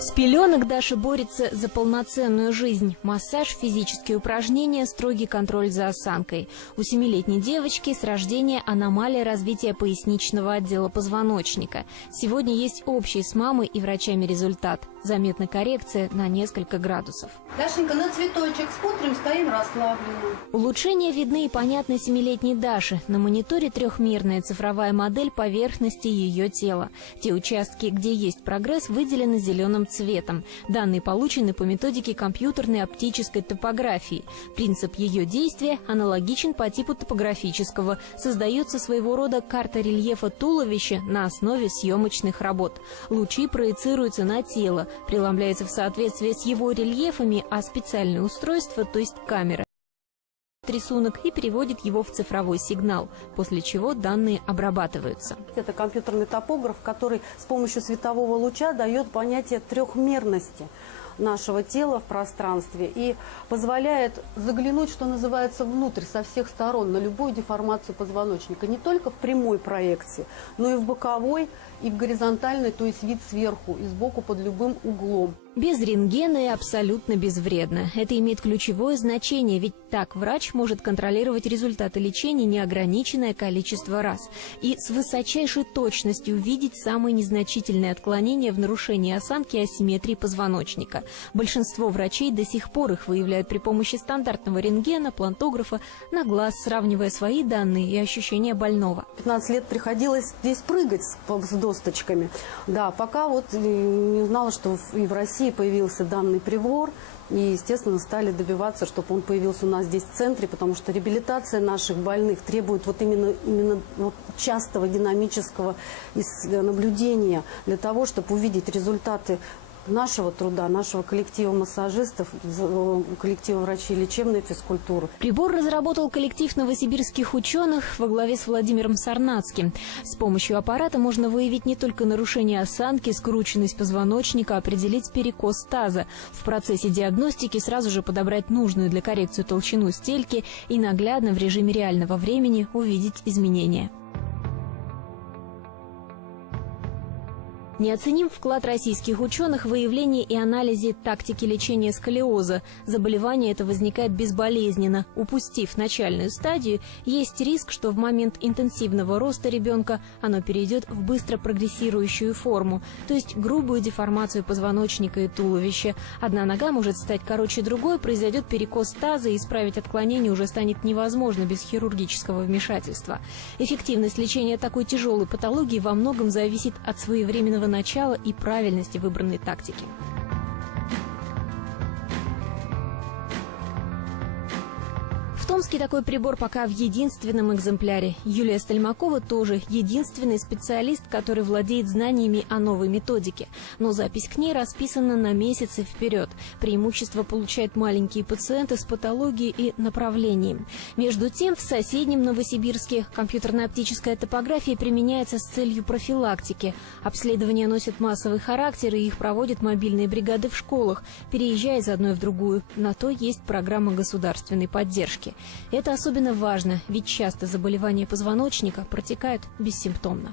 С пеленок Даша борется за полноценную жизнь. Массаж, физические упражнения, строгий контроль за осанкой. У 7-летней девочки с рождения аномалия развития поясничного отдела позвоночника. Сегодня есть общий с мамой и врачами результат. Заметна коррекция на несколько градусов. Дашенька, на цветочек смотрим, стоим расслабленно. Улучшения видны и понятны 7-летней Даше. На мониторе трехмерная цифровая модель поверхности ее тела. Те участки, где есть прогресс, выделены зеленым цветом. Данные получены по методике компьютерной оптической топографии. Принцип ее действия аналогичен по типу топографического. Создается своего рода карта рельефа туловища на основе съемочных работ. Лучи проецируются на тело, преломляются в соответствии с его рельефами, а специальное устройство, то есть камера, рисунок и переводит его в цифровой сигнал, после чего данные обрабатываются. Это компьютерный топограф, который с помощью светового луча дает понятие трехмерности нашего тела в пространстве и позволяет заглянуть, что называется, внутрь со всех сторон на любую деформацию позвоночника. Не только в прямой проекции, но и в боковой, и в горизонтальной, то есть вид сверху и сбоку под любым углом. Без рентгена и абсолютно безвредно. Это имеет ключевое значение, ведь так врач может контролировать результаты лечения неограниченное количество раз и с высочайшей точностью увидеть самые незначительные отклонения в нарушении осанки и асимметрии позвоночника. Большинство врачей до сих пор их выявляют при помощи стандартного рентгена, плантографа, на глаз, сравнивая свои данные и ощущения больного. 15 лет приходилось здесь прыгать с досточками. Да, пока вот не знала, что и в России появился данный прибор, и, естественно, стали добиваться, чтобы он появился у нас здесь в центре, потому что реабилитация наших больных требует вот именно вот частого динамического наблюдения для того, чтобы увидеть результаты нашего труда, нашего коллектива массажистов, коллектива врачей лечебной физкультуры. Прибор разработал коллектив новосибирских ученых во главе с Владимиром Сарнацким. С помощью аппарата можно выявить не только нарушение осанки, скрученность позвоночника, определить перекос таза. В процессе диагностики сразу же подобрать нужную для коррекции толщину стельки и наглядно в режиме реального времени увидеть изменения. Неоценим вклад российских ученых в выявлении и анализе тактики лечения сколиоза. Заболевание это возникает безболезненно. Упустив начальную стадию, есть риск, что в момент интенсивного роста ребенка оно перейдет в быстро прогрессирующую форму, то есть грубую деформацию позвоночника и туловища. Одна нога может стать короче другой, произойдет перекос таза, и исправить отклонение уже станет невозможно без хирургического вмешательства. Эффективность лечения такой тяжелой патологии во многом зависит от своевременного начала и правильности выбранной тактики. В Томске такой прибор пока в единственном экземпляре. Юлия Стальмакова тоже единственный специалист, который владеет знаниями о новой методике. Но запись к ней расписана на месяцы вперед. Преимущество получают маленькие пациенты с патологией и направлением. Между тем, в соседнем Новосибирске компьютерно-оптическая топография применяется с целью профилактики. Обследования носят массовый характер, и их проводят мобильные бригады в школах, переезжая из одной в другую. На то есть программа государственной поддержки. Это особенно важно, ведь часто заболевания позвоночника протекают бессимптомно.